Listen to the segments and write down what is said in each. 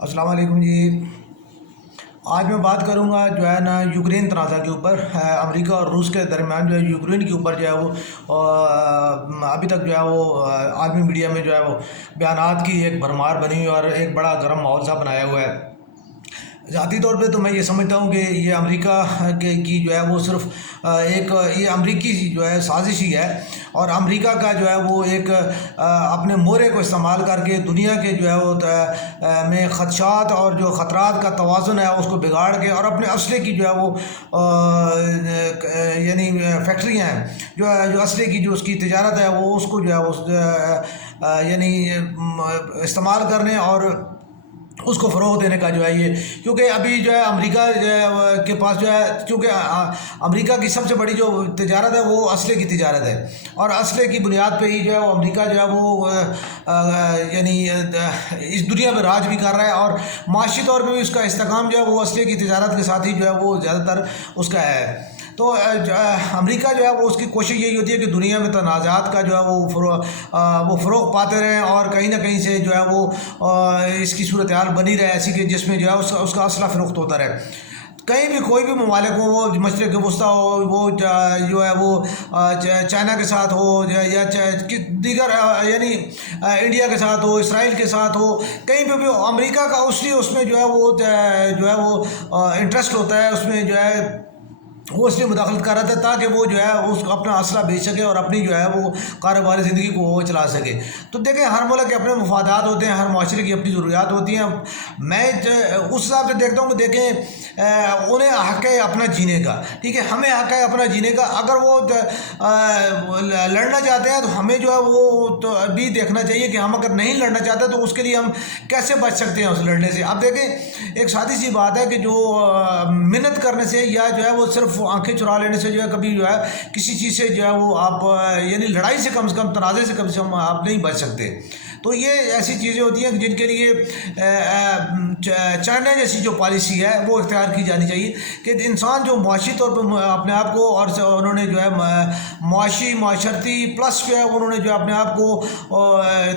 السلام علیکم جی۔ آج میں بات کروں گا جو ہے نا یوکرین تنازع کے اوپر۔ امریکہ اور روس کے درمیان جو ہے یوکرین کے اوپر جو ہے وہ ابھی تک جو ہے وہ عالمی میڈیا میں جو ہے وہ بیانات کی ایک بھرمار بنی ہوئی اور ایک بڑا گرم ماحول سا بنایا ہوا ہے۔ ذاتی طور پہ تو میں یہ سمجھتا ہوں کہ یہ امریکہ کی جو ہے وہ صرف یہ امریکی جو ہے سازش ہی ہے، اور امریکہ کا جو ہے وہ ایک اپنے مورے کو استعمال کر کے دنیا کے جو ہے وہ میں خدشات اور جو خطرات کا توازن ہے اس کو بگاڑ کے اور اپنے اسلحے کی جو ہے وہ یعنی فیکٹریاں ہیں جو اسلحے کی جو اس کی تجارت ہے وہ اس کو جو ہے یعنی استعمال کرنے اور اس کو فروغ دینے کا جو ہے یہ، کیونکہ ابھی جو ہے امریکہ کے پاس جو ہے، چونکہ امریکہ کی سب سے بڑی جو تجارت ہے وہ اسلحے کی تجارت ہے، اور اسلحے کی بنیاد پہ ہی جو ہے وہ امریکہ جو ہے وہ یعنی اس دنیا میں راج بھی کر رہا ہے، اور معاشی طور پہ بھی اس کا استحکام جو ہے وہ اسلحے کی تجارت کے ساتھ ہی جو ہے وہ زیادہ تر اس کا ہے۔ تو امریکہ جو ہے وہ اس کی کوشش یہی ہوتی ہے کہ دنیا میں تنازعات کا جو ہے وہ فروغ پاتے رہیں، اور کہیں نہ کہیں سے جو ہے وہ اس کی صورتحال بنی رہے ایسی کہ جس میں جو ہے اس کا اسلحہ فروخت ہوتا رہے۔ کہیں بھی کوئی بھی ممالک ہو، وہ مشرق وسطیٰ ہو، وہ جو ہے وہ چائنا کے ساتھ ہو یا دیگر یعنی انڈیا کے ساتھ ہو، اسرائیل کے ساتھ ہو، کہیں پہ بھی امریکہ کا اس میں جو ہے وہ انٹرسٹ ہوتا ہے، اس میں جو ہے وہ اس لیے مداخلت کر رہا تھا تاکہ وہ جو ہے اس کو اپنا اسلحہ بیچ سکے اور اپنی جو ہے وہ کاروباری زندگی کو وہ چلا سکے۔ تو دیکھیں، ہر ملک کے اپنے مفادات ہوتے ہیں، ہر معاشرے کی اپنی ضروریات ہوتی ہیں۔ میں اس حساب سے دیکھتا ہوں کہ دیکھیں انہیں حق ہے اپنا جینے کا، ٹھیک ہے، ہمیں حق ہے اپنا جینے کا۔ اگر وہ لڑنا چاہتے ہیں تو ہمیں جو ہے وہ تو ابھی دیکھنا چاہیے کہ ہم اگر نہیں لڑنا چاہتے تو اس کے لیے ہم کیسے بچ سکتے ہیں اس لڑنے سے۔ اب دیکھیں، ایک سادی سی بات ہے کہ جو محنت کرنے سے یا جو ہے وہ صرف آنکھیں چرا لینے سے جو ہے کبھی جو ہے کسی چیز سے جو ہے وہ آپ یعنی لڑائی سے کم تنازع سے کم آپ نہیں بچ سکتے۔ تو یہ ایسی چیزیں ہوتی ہیں جن کے لیے چائنا جیسی جو پالیسی ہے وہ اختیار کی جانی چاہیے کہ انسان جو معاشی طور پہ اپنے آپ کو، اور انہوں نے جو ہے معاشرتی پلس جو ہے انہوں نے جو اپنے آپ کو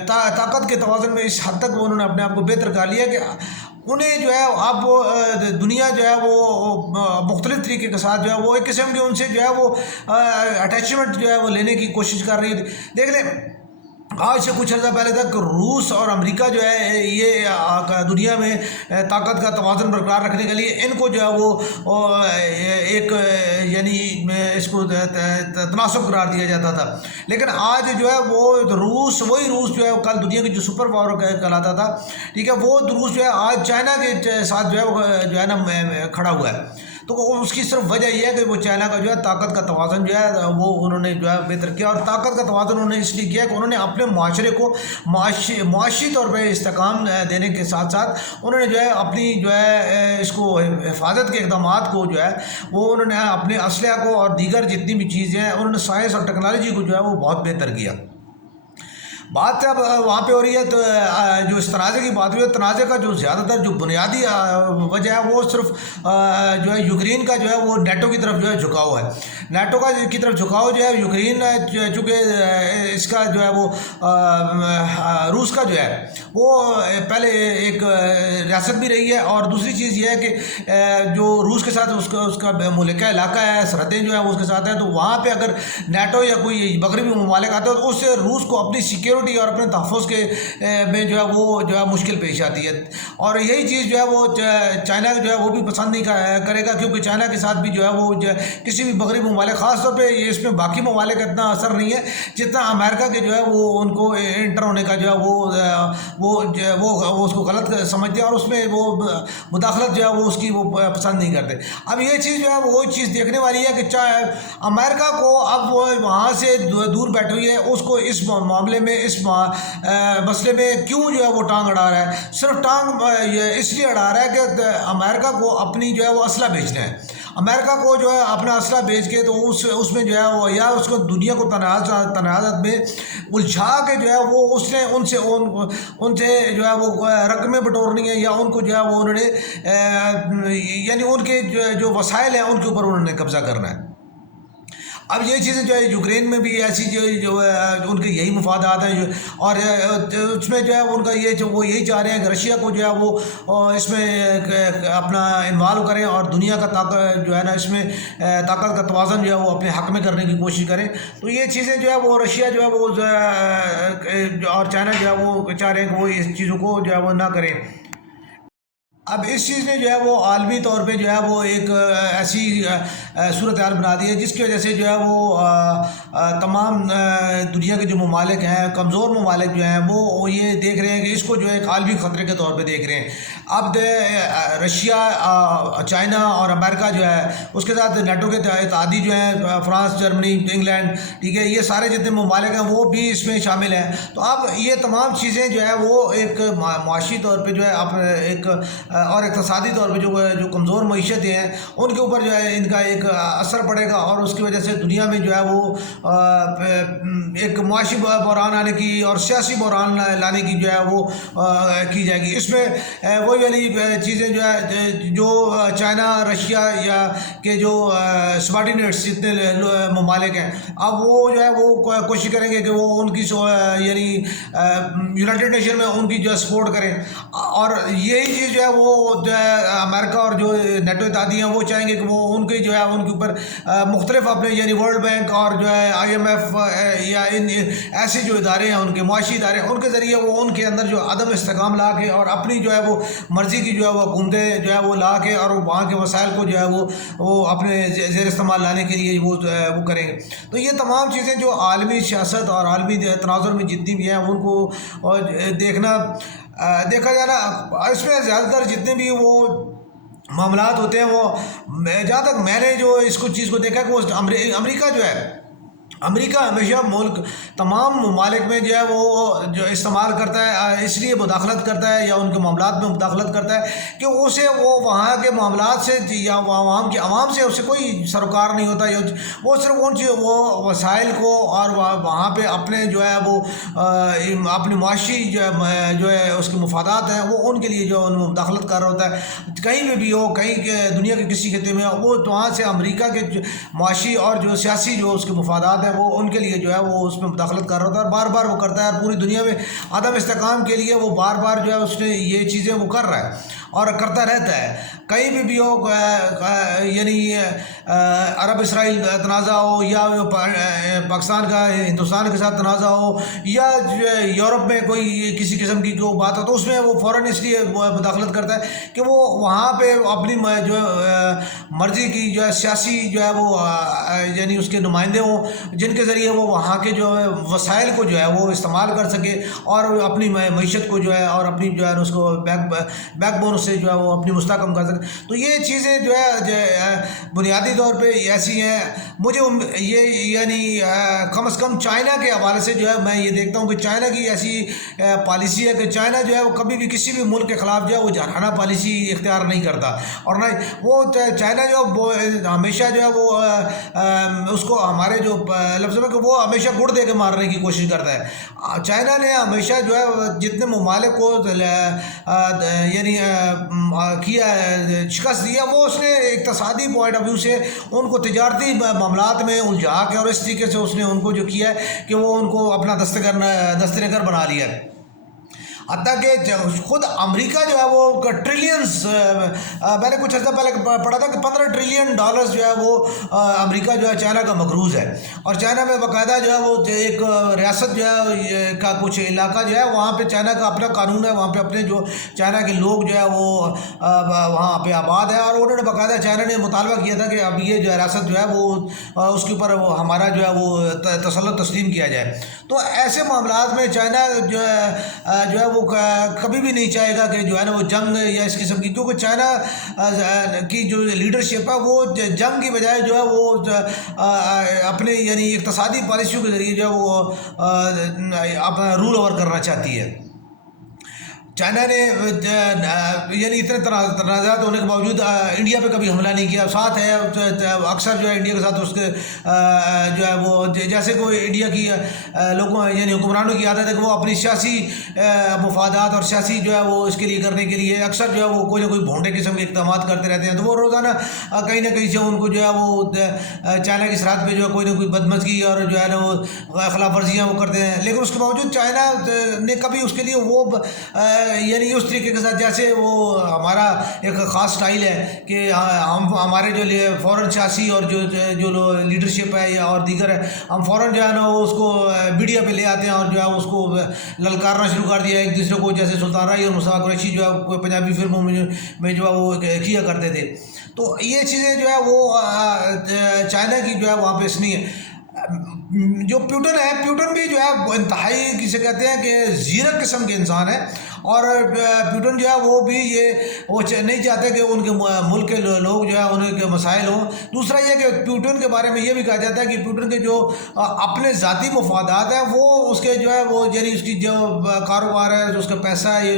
طاقت کے توازن میں اس حد تک انہوں نے اپنے آپ کو بہتر کر لیا کہ انہیں جو ہے اب دنیا جو ہے وہ مختلف طریقے کے ساتھ جو ہے وہ ایک قسم کے ان سے جو ہے وہ اٹیچمنٹ جو ہے وہ لینے کی کوشش کر رہی ہے۔ دیکھ لیں، آج سے کچھ عرصہ پہلے تک روس اور امریکہ جو ہے یہ دنیا میں طاقت کا توازن برقرار رکھنے کے لیے ان کو جو ہے وہ ایک یعنی اس کو تناسب قرار دیا جاتا تھا، لیکن آج جو ہے وہ وہی روس جو ہے کل دنیا کی جو سپر پاور کہلاتا تھا، ٹھیک ہے، وہ روس جو ہے آج چائنا کے ساتھ جو ہے نا کھڑا ہوا ہے۔ تو اس کی صرف وجہ یہ ہے کہ وہ چائنا کا جو ہے طاقت کا توازن جو ہے وہ انہوں نے جو ہے بہتر کیا، اور طاقت کا توازن انہوں نے اس لیے کیا کہ انہوں نے اپنے معاشرے کو معاشی طور پہ استحکام دینے کے ساتھ ساتھ انہوں نے جو ہے اپنی جو ہے اس کو حفاظت کے اقدامات کو جو ہے وہ انہوں نے اپنے اسلحہ کو اور دیگر جتنی بھی چیزیں ہیں انہوں نے سائنس اور ٹیکنالوجی کو جو ہے وہ بہت بہتر کیا۔ بات جب وہاں پہ ہو رہی ہے تو جو اس تنازع کی بات ہوئی ہے، تنازع کا جو زیادہ تر جو بنیادی وجہ ہے وہ صرف جو ہے یوکرین کا جو ہے وہ نیٹو کی طرف جو ہے جھکاؤ ہے۔ نیٹو کی طرف جھکاؤ جو ہے یوکرین چونکہ اس کا جو ہے وہ روس کا جو ہے وہ پہلے ایک ریاست بھی رہی ہے، اور دوسری چیز یہ ہے کہ جو روس کے ساتھ اس کا ملکہ علاقہ ہے، سرحدیں جو ہیں وہ اس کے ساتھ ہیں، تو وہاں پہ اگر نیٹو یا کوئی مغربی ممالک آتے ہیں تو اس سے روس کو اپنی سیکیورٹی اور اپنے تحفظ کے میں جو ہے وہ جو ہے مشکل پیش آتی ہے، اور یہی چیز جو ہے وہ چائنا جو ہے وہ بھی پسند نہیں کرے گا، کیونکہ چائنا کے ساتھ بھی جو ہے وہ کسی بھی مغربی ممالک، خاص طور پہ اس میں باقی ممالک کا اتنا اثر نہیں ہے جتنا امریکہ کے جو ہے وہ ان کو انٹر ہونے کا جو ہے وہ اس کو غلط سمجھتے ہیں، اور اس میں وہ مداخلت جو ہے وہ اس کی وہ پسند نہیں کرتے۔ اب یہ چیز جو ہے وہ چیز دیکھنے والی ہے کہ امریکہ کو اب وہ وہاں سے دور بیٹھے ہوئی ہے، اس کو اس معاملے میں اس مسئلے میں کیوں جو ہے وہ ٹانگ اڑا رہا ہے؟ صرف ٹانگ اس لیے اڑا رہا ہے کہ امریکہ کو اپنی جو ہے وہ اسلحہ بیچنا ہے۔ امریکہ کو جو ہے اپنا اسلحہ بیچ کے تو اس میں جو ہے وہ یا اس کو دنیا کو تنازعات میں الجھا کے جو ہے وہ اس نے ان سے جو ہے وہ رقمیں بٹورنی ہے، یا ان کو جو ہے وہ انہوں نے یعنی ان کے جو وسائل ہیں ان کے اوپر انہوں نے قبضہ کرنا ہے۔ اب یہ چیزیں جو ہے یوکرین میں بھی ایسی جو ان کے یہی مفادات ہیں اور اس میں جو ہے ان کا یہ وہ یہی چاہ رہے ہیں کہ رشیا کو جو ہے وہ اس میں اپنا انوالو کریں اور دنیا کا طاقت جو ہے نا اس میں طاقت کا توازن جو ہے وہ اپنے حق میں کرنے کی کوشش کریں. تو یہ چیزیں جو ہے وہ رشیا جو ہے وہ اور چائنا جو ہے وہ چاہ رہے ہیں کہ وہ اس چیزوں کو جو ہے وہ نہ کریں. اب اس چیز نے جو ہے وہ عالمی طور پہ جو ہے وہ ایک ایسی صورتحال بنا دی ہے جس کی وجہ سے جو ہے وہ تمام دنیا کے جو ممالک ہیں کمزور ممالک جو ہیں وہ یہ دیکھ رہے ہیں کہ اس کو جو ہے ایک عالمی خطرے کے طور پہ دیکھ رہے ہیں. اب رشیا چائنا اور امریکہ جو ہے اس کے ساتھ نیٹو کے اتحادی جو ہیں فرانس جرمنی انگلینڈ ٹھیک ہے یہ سارے جتنے ممالک ہیں وہ بھی اس میں شامل ہیں. تو اب یہ تمام چیزیں جو ہے وہ ایک معاشی طور پہ جو ہے ایک اور اقتصادی طور پہ جو کمزور معیشتیں ہیں ان کے اوپر جو ہے ان کا ایک اثر پڑے گا اور اس کی وجہ سے دنیا میں جو ہے وہ ایک معاشی بحران آنے کی اور سیاسی بحران لانے کی جو ہے وہ کی جائے گی. اس میں وہی والی چیزیں جو ہے جو چائنا رشیا یا کہ جو سبارڈینیٹس جتنے ممالک ہیں اب وہ جو ہے وہ کوشش کریں گے کہ وہ ان کی یعنی یونائٹڈ نیشن میں ان کی جو ہے سپورٹ کریں اور یہی چیز جو ہے وہ جو ہے امریکہ اور جو نیٹو اتحادی ہیں وہ چاہیں گے کہ وہ ان کے جو ہے ان کے اوپر مختلف اپنے یعنی ورلڈ بینک اور جو ہے IMF یا ان ایسے جو ادارے ہیں ان کے معاشی ادارے ان کے ذریعے وہ ان کے اندر جو عدم استحکام لا کے اور اپنی جو ہے وہ مرضی کی جو ہے وہ حکومتیں جو ہے وہ لا کے اور وہاں کے وسائل کو جو ہے وہ اپنے زیر استعمال لانے کے لیے وہ کریں گے. تو یہ تمام چیزیں جو عالمی سیاست اور عالمی تناظر میں جتنی بھی ہیں ان کو دیکھا جانا اس میں زیادہ تر جتنے بھی وہ معاملات ہوتے ہیں وہ جہاں تک میں نے جو اس کو چیز کو دیکھا کہ وہ امریکہ جو ہے امریکہ ہمیشہ ملک تمام ممالک میں جو ہے وہ جو استعمال کرتا ہے اس لیے مداخلت کرتا ہے یا ان کے معاملات میں مداخلت کرتا ہے کہ اسے وہ وہاں کے معاملات سے یا عوام سے اسے کوئی سروکار نہیں ہوتا وہ صرف ان وہ وسائل کو اور وہاں پہ اپنے جو ہے وہ اپنی معاشی جو ہے اس کے مفادات ہیں وہ ان کے لیے جو ان میں مداخلت کر رہا ہوتا ہے. کہیں بھی ہو کہیں دنیا کے کسی خطے میں وہ وہاں سے امریکہ کے معاشی اور جو سیاسی جو اس کے مفادات ہیں وہ ان کے لیے جو ہے وہ اس میں مداخلت کر رہا ہوتا ہے اور بار بار وہ کرتا ہے اور پوری دنیا میں عدم استحکام کے لیے وہ بار بار جو ہے اس نے یہ چیزیں وہ کر رہا ہے اور کرتا رہتا ہے. کہیں بھی ہو یعنی عرب اسرائیل تنازع ہو یا پاکستان کا ہندوستان کے ساتھ تنازع ہو یا یورپ میں کوئی کسی قسم کی جو بات ہو تو اس میں وہ فوراً اس لیے مداخلت کرتا ہے کہ وہ وہاں پہ اپنی جو مرضی کی جو ہے سیاسی جو ہے وہ یعنی اس کے نمائندے ہوں جن کے ذریعے وہ وہاں کے جو ہے وسائل کو جو ہے وہ استعمال کر سکے اور اپنی معیشت کو جو ہے اور اپنی جو ہے اس کو بیک بون سے جو ہے وہ اپنی مستحکم کر سکے. تو یہ چیزیں جو ہے بنیادی طور پہ ایسی ہیں. مجھے یہ یعنی کم از کم چائنا کے حوالے سے جو ہے میں یہ دیکھتا ہوں کہ چائنا کی ایسی پالیسی ہے کہ چائنا جو ہے وہ کبھی بھی کسی بھی ملک کے خلاف جو ہے وہ جارحانہ پالیسی اختیار نہیں کرتا اور نہ وہ چائنا جو ہمیشہ جو ہے وہ اس کو ہمارے جو لفظ میں کہ وہ ہمیشہ گڑ دے کے مارنے کی کوشش کرتا ہے. چائنا نے ہمیشہ جو ہے جتنے ممالک کو یعنی کیا شکست دیا وہ اس نے اقتصادی پوائنٹ آف ویو سے ان کو تجارتی معاملات میں الجھا کے اور اس طریقے سے اس نے ان کو جو کیا ہے کہ وہ ان کو اپنا دستگیر بنا لیا ہے. حتیٰ کہ خود امریکہ جو ہے وہ ٹریلینز میں نے کچھ عرصہ پہلے پڑھا تھا کہ $15 ٹریلین جو ہے وہ امریکہ جو ہے چائنا کا مقروض ہے اور چائنا میں باقاعدہ جو ہے وہ ایک ریاست جو ہے کا کچھ علاقہ جو ہے وہاں پہ چائنا کا اپنا قانون ہے وہاں پہ اپنے جو چائنا کے لوگ جو ہے وہ وہاں پہ آباد ہے اور انہوں نے باقاعدہ چائنا نے مطالبہ کیا تھا کہ اب یہ جو ریاست جو ہے وہ اس کے اوپر وہ ہمارا جو ہے وہ تسلط تسلیم کیا جائے. تو ایسے معاملات میں چائنا جو ہے وہ کبھی بھی نہیں چاہے گا کہ جو ہے نا وہ جنگ یا اس قسم کی کیونکہ چائنا کی جو لیڈرشپ ہے وہ جنگ کی بجائے جو ہے وہ اپنے یعنی اقتصادی پالیسیوں کے ذریعے جو ہے وہ اپنا رول اوور کرنا چاہتی ہے. چائنا نے یعنی اتنے تنازعات ہونے کے باوجود انڈیا پہ کبھی حملہ نہیں کیا. ساتھ ہے اکثر جو ہے انڈیا کے ساتھ اس کے جو ہے وہ جیسے کوئی انڈیا کی لوگوں یعنی حکمرانوں کی عادت ہے کہ وہ اپنی سیاسی مفادات اور سیاسی جو ہے وہ اس کے لیے کرنے کے لیے اکثر جو ہے وہ کوئی نہ کوئی بھونڈے قسم کے اقدامات کرتے رہتے ہیں. تو وہ روزانہ کہیں نہ کہیں سے ان کو جو ہے وہ چائنا کی سرحد پہ جو ہے کوئی نہ کوئی بدمزگی اور جو ہے نا وہ خلاف ورزیاں وہ کرتے ہیں. لیکن اس کے باوجود چائنا نے کبھی اس کے لیے وہ یعنی اس طریقے کے ساتھ جیسے وہ ہمارا ایک خاص سٹائل ہے کہ ہمارے جو فوراً سیاسی اور جو لیڈرشپ ہے یا اور دیگر ہے ہم فوراً جو ہے نا وہ اس کو میڈیا پہ لے آتے ہیں اور جو ہے اس کو للکارنا شروع کر دیا ایک دوسرے کو, جیسے سلطان رائی اور مصطفیٰ قریشی جو ہے پنجابی فلموں میں جو ہے وہ کیا کرتے تھے. تو یہ چیزیں جو ہے وہ چائنا کی جو ہے وہاں پہ اس نہیں ہے. جو پیوٹن ہے, پیوٹن بھی جو ہے انتہائی کسے کہتے ہیں کہ زیرک قسم کے انسان ہے, اور پیوٹن جو ہے وہ بھی وہ نہیں چاہتے کہ ان کے ملک کے لوگ جو ہے ان کے مسائل ہوں. دوسرا یہ کہ پیوٹن کے بارے میں یہ بھی کہا جاتا ہے کہ پیوٹن کے جو اپنے ذاتی مفادات ہیں وہ اس کے جو ہے وہ یعنی اس کی جو کاروبار ہے, جو اس کا پیسہ ہے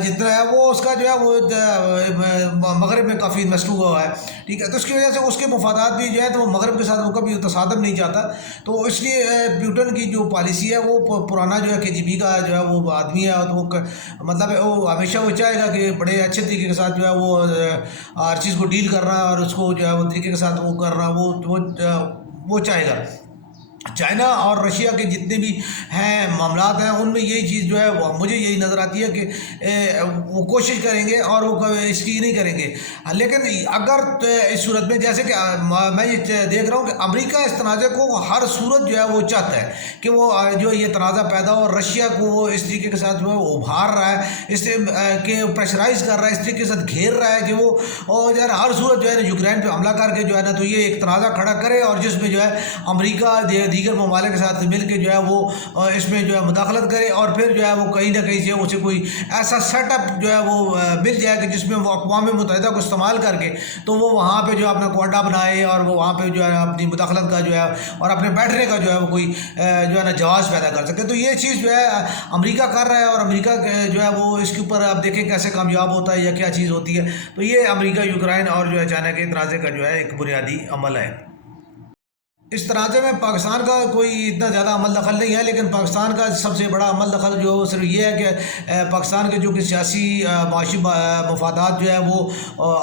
جتنا ہے وہ اس کا جو ہے وہ مغرب میں کافی انویسٹ ہوا ہے. ٹھیک ہے, تو اس کی وجہ سے اس کے مفادات بھی جو ہے تو وہ مغرب کے ساتھ وہ کبھی تصادم نہیں چاہتا. تو اس لیے پیوٹن کی جو پالیسی ہے وہ پرانا جو ہے KGB کا جو ہے وہ آدمی ہے, اور وہ مطلب وہ ہمیشہ وہ چاہے گا کہ بڑے اچھے طریقے کے ساتھ جو ہے وہ ہر چیز کو ڈیل کرنا اور اس کو جو ہے وہ طریقے کے ساتھ وہ کرنا وہ چاہے گا. چائنا اور رشیا کے جتنے بھی ہیں معاملات ہیں ان میں یہی چیز جو ہے مجھے یہی نظر آتی ہے کہ وہ کوشش کریں گے اور وہ اس کی نہیں کریں گے. لیکن اگر اس صورت میں جیسے کہ میں یہ دیکھ رہا ہوں کہ امریکہ اس تنازع کو ہر صورت جو ہے وہ چاہتا ہے کہ وہ جو یہ تنازع پیدا ہو, اور رشیا کو وہ اس طریقے کے ساتھ جو ہے وہ ابھار رہا ہے, اس کہ پریشرائز کر رہا ہے, اس طریقے کے ساتھ گھیر رہا ہے کہ وہ جو ہے ہر صورت جو ہے نا یوکرین پہ حملہ کر کے جو ہے نا تو یہ ایک تنازع کھڑا کرے, اور جس میں جو ہے امریکہ دیگر ممالک کے ساتھ مل کے جو ہے وہ اس میں جو ہے مداخلت کرے, اور پھر جو ہے وہ کہیں نہ کہیں سے اسے کوئی ایسا سیٹ اپ جو ہے وہ مل جائے کہ جس میں وہ اقوام متحدہ کو استعمال کر کے تو وہ وہاں پہ جو اپنا کوڈا بنائے, اور وہ وہاں پہ جو ہے اپنی مداخلت کا جو ہے اور اپنے بیٹھنے کا جو ہے وہ کوئی جو ہے نا جواز پیدا کر سکے. تو یہ چیز جو ہے امریکہ کر رہا ہے, اور امریکہ جو ہے وہ اس کے اوپر آپ دیکھیں کیسے کامیاب ہوتا ہے یا کیا چیز ہوتی ہے. تو یہ امریکہ یوکرائن اور جو ہے چائنا کے تنازع کا جو ہے ایک بنیادی عمل ہے. اس تنازع میں پاکستان کا کوئی اتنا زیادہ عمل دخل نہیں ہے, لیکن پاکستان کا سب سے بڑا عمل دخل جو صرف یہ ہے کہ پاکستان کے جو کہ سیاسی معاشی مفادات جو ہے وہ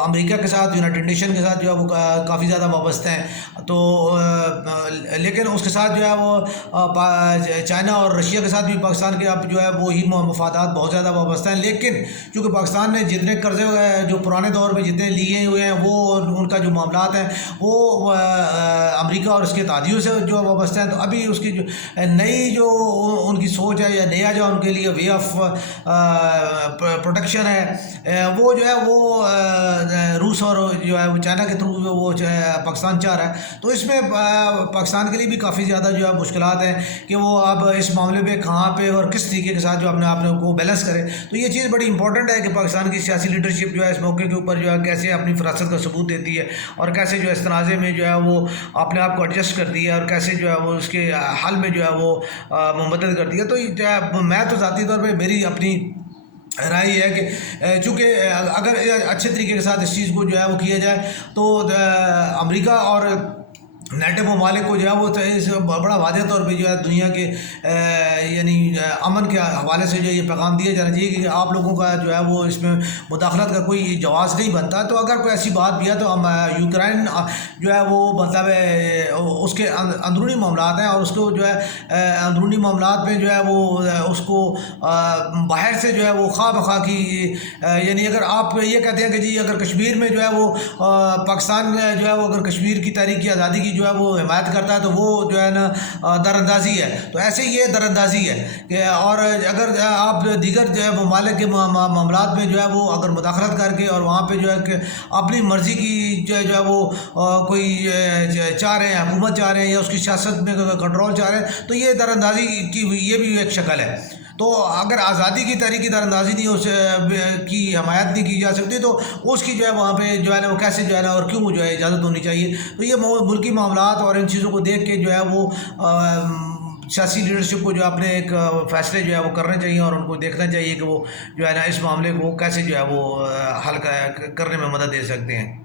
امریکہ کے ساتھ, یونائٹڈ نیشن کے ساتھ جو ہے وہ کافی زیادہ وابستہ ہیں. تو لیکن اس کے ساتھ جو ہے وہ چائنا اور رشیا کے ساتھ بھی پاکستان کے اب جو ہے وہی مفادات بہت زیادہ وابستہ ہیں. لیکن چونکہ پاکستان نے جتنے قرضے جو پرانے دور میں جتنے لیے ہوئے ہیں وہ ان کا جو معاملات ہیں وہ امریکہ اور اس کے اتحادیوں سے جو وابستہ ہیں, تو ابھی اس کی جو نئی جو ان کی سوچ ہے یا نیا جو ان کے لیے وے آف پروٹیکشن ہے وہ جو ہے وہ روس اور جو ہے وہ چائنا کے تھرو وہ پاکستان چاہ رہا ہے. تو اس میں پاکستان کے لیے بھی کافی زیادہ جو ہے مشکلات ہیں کہ وہ اب اس معاملے پہ کہاں پہ اور کس طریقے کے ساتھ جو اپنے آپ کو بیلنس کرے. تو یہ چیز بڑی امپورٹنٹ ہے کہ پاکستان کی سیاسی لیڈرشپ جو ہے اس موقع کے اوپر جو ہے کیسے اپنی فراست کا ثبوت دیتی ہے, اور کیسے جو ہے اس تنازع میں جو ہے وہ اپنے آپ کو ایڈجسٹ کرتی ہے, اور کیسے جو ہے وہ اس کے حل میں جو ہے وہ مدد کرتی ہے. تو میں تو ذاتی طور پہ میری اپنی رائے یہ ہے کہ چونکہ اگر اچھے طریقے کے ساتھ اس چیز کو جو ہے وہ کیا جائے تو امریکہ اور نیٹو ممالک کو جو ہے وہ بڑا واضح طور پہ جو ہے دنیا کے یعنی امن کے حوالے سے جو یہ پیغام دیا جانا چاہیے کہ آپ لوگوں کا جو ہے وہ اس میں مداخلت کا کوئی جواز نہیں بنتا. تو اگر کوئی ایسی بات بھی ہے تو ہم یوکرائن جو ہے وہ مطلب اس کے اندرونی معاملات ہیں, اور اس کو جو ہے اندرونی معاملات میں جو ہے وہ اس کو باہر سے جو ہے وہ خواہ بخواہ کی یعنی اگر آپ یہ کہتے ہیں کہ جی اگر کشمیر میں جو ہے وہ پاکستان جو ہے وہ اگر کشمیر کی تحریک کی آزادی کی جو ہے وہ حمایت کرتا ہے تو وہ جو ہے نا در اندازی ہے. تو ایسے یہ در اندازی ہے کہ اور اگر آپ دیگر جو ہے ممالک کے معاملات میں جو ہے وہ اگر مداخلت کر کے اور وہاں پہ جو ہے کہ اپنی مرضی کی جو ہے وہ کوئی چاہ رہے ہیں, حکومت چاہ رہے ہیں یا اس کی سیاست میں کنٹرول چاہ رہے ہیں, تو یہ در اندازی کی یہ بھی ایک شکل ہے. تو اگر آزادی کی تحریک کی در اندازی نہیں اس کی حمایت نہیں کی جا سکتی تو اس کی جو ہے وہاں پہ جو ہے نا وہ کیسے جو ہے نا اور کیوں جو ہے اجازت ہونی چاہیے. تو یہ ملکی معاملات اور ان چیزوں کو دیکھ کے جو ہے وہ سیاسی لیڈرشپ کو جو اپنے ایک فیصلے جو ہے وہ کرنے چاہیے اور ان کو دیکھنا چاہیے کہ وہ جو ہے نا اس معاملے کو کیسے جو ہے وہ حل کرنے میں مدد دے سکتے ہیں.